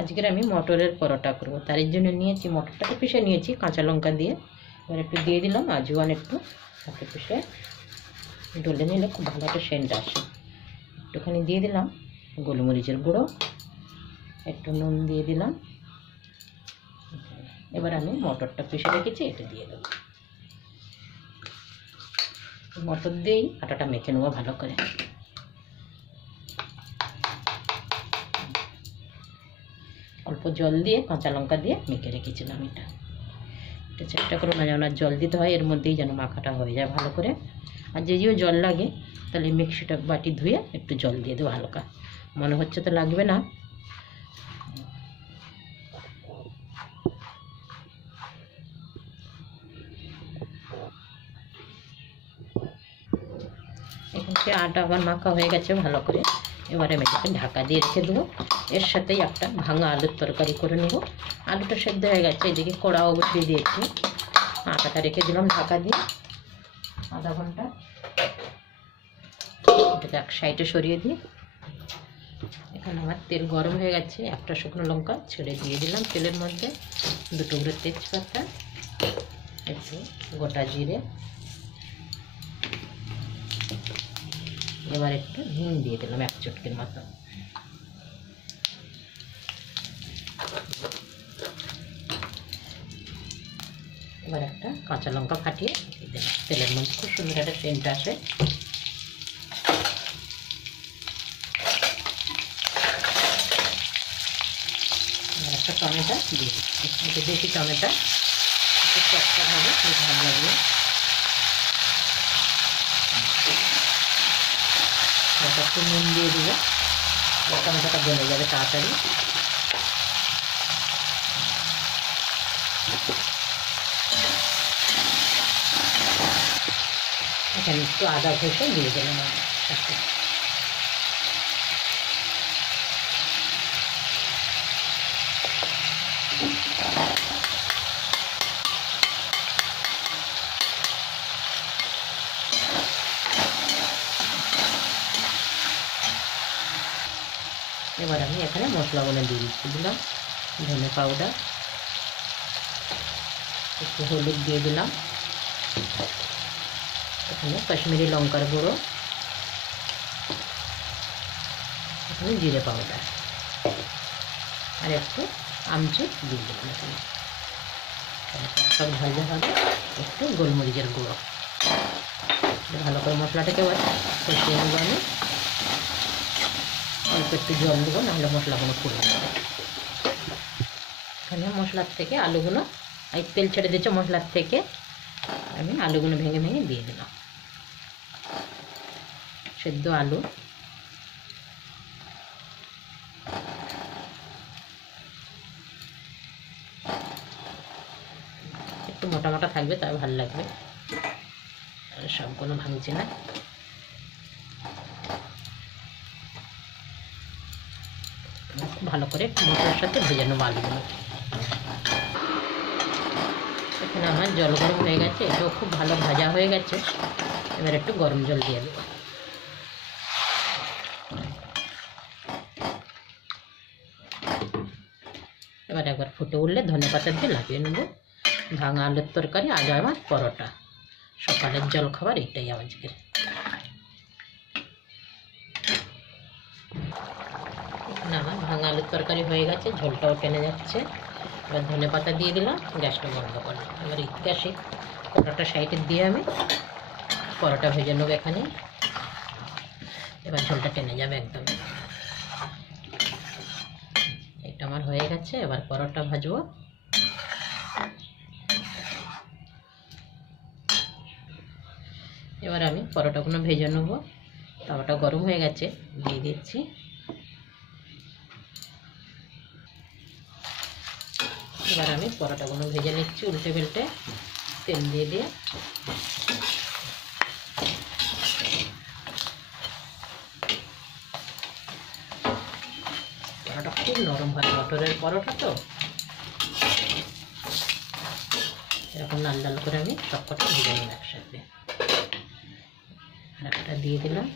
আজকের আমি মটরের পরোটা করব, তার জন্য নিয়েছি মটরটাকে পিষে নিয়েছি কাঁচা লঙ্কা দিয়ে। এবার একটু দিয়ে দিলাম আজওয়ান, একটু হাতে পিষে ডলে নিলে খুব ভালো একটা সেন্ট আসে। একটুখানি দিয়ে দিলাম গোলমরিচের গুঁড়ো, একটু নুন দিয়ে দিলাম। এবার আমি মটরটা পিষে রেখেছি এটা দিয়ে দেবো। মটর দিয়েই আটাটা মেখে নেবো ভালো করে। অল্প জল দিয়ে কাঁচা লঙ্কা দিয়ে মেখে রেখেছিলাম এটা চেষ্টা করো না যেন আর জল দিতে হয়, এর মধ্যেই যেন মাখাটা হয়ে যায় ভালো করে। আর যেও জল লাগে তাহলে মিক্সিটা বাটি ধুয়ে একটু জল দিয়ে দেবো হালকা, মনে হচ্ছে তো লাগবে না। এখানে আটা আবার মাখা হয়ে গেছে ভালো করে। এবারে আমি এটাকে ঢাকা দিয়ে রেখে দেবো। এর সাথেই একটা ভাঙা আলুর তরকারি করে নেব। আলুটা সেদ্ধ হয়ে গেছে, এদিকে কড়াও বসিয়ে দিয়েছি। আটাটা রেখে দিলাম ঢাকা দিয়ে আধা ঘন্টা। এটাকে এক সাইডে সরিয়ে দিই। এখানে আমার তেল গরম হয়ে গেছে, একটা শুকনো লঙ্কা ছেড়ে দিয়ে দিলাম তেলের মধ্যে, দুটো করে তেজপাতা, একটু গোটা জিরে, এবার একটু হিং দিয়ে দিলাম এক চটকির মতো। এবার একটা কাঁচা লঙ্কা ফাটিয়ে দিয়ে দিলাম তেলের মধ্যে, খুব সুন্দর একটা সেন্ট আসে। একটা টমেটো দিয়ে দিচ্ছি, দেশি টমেটো, একটু চটকা হবে, বেশ ভালো লাগবে। একটু নুন দিয়ে দেবো, টমেটোটা গলে যাবে তাড়াতাড়ি। এখানে একটু আদা ঘষে দিয়ে দিলাম সাথে। এবার আমি এখানে মশলাগুলো দিয়ে দিলাম ধনে পাউডার, একটু হলুদ দিয়ে দিলাম, এখানে কাশ্মীরি লঙ্কার গুঁড়ো, এখানে জিরে পাউডার, আর একটু আমচুর দিয়ে দিলাম। এখানে সব ভাজা হবে, একটু গোলমরিচের গুঁড়ো। ভালো করে মশলাটাকে এবার কষিয়ে নেবো আমি। অল্প একটু জল দেবো, নাহলে মশলাগুলো পুড়ে যাবে। এখানে মশলার থেকে আলুগুলো, এই তেল ছেড়ে দিচ্ছে মশলার থেকে, আমি আলুগুলো ভেঙে ভেঙে দিয়ে দিলাম। সেদ্ধ আলু, একটু মোটা মোটা থাকবে তাই ভালো লাগবে, সবগুলো ভাঙছে না। ভালো করে মশলার সাথে ভেজে নেবো আলুগুলো। এখানে আমার জল গরম হয়ে গেছে, এটাও খুব ভালো ভাজা হয়ে গেছে। এবার একটু গরম জল দিয়ে দেবো। এবার একবার ফুটে উঠলে ধনেপাতা দিয়ে লাগিয়ে নেবো। ভাঙা আলুর তরকারি, আজ আমার পরোটা, সকালের জল খাবার এটাই আজকে। এখানে আমার ভাঙা আলুর তরকারি হয়ে গেছে, ঝোলটাও টেনে যাচ্ছে। এবার ধনেপাতা দিয়ে দিলাম, গ্যাসটা বন্ধ করলাম। এবার গ্যাসে পরোটা সাইডে দিয়ে আমি পরোটা ভেজে নেবো এখানে। এবার ঝোলটা টেনে যাবে একদম। এটা আমার হয়ে গেছে, এবার পরোটা ভাজবো। এবার আমি পরোটাগুলো ভেজে নেবো। তাওয়াটা গরম হয়ে গেছে, দিয়ে দিচ্ছি। এবার আমি পরোটাগুলো ভেজে নিচ্ছি উল্টে পাল্টে, তেল দিয়ে দিয়ে। পরোটা খুব নরম হয়, মটরের পরোটা তো। এরকম লাল লাল করে আমি সবকটা ভেজে নেব একসাথে। আর একটা দিয়ে দিলাম।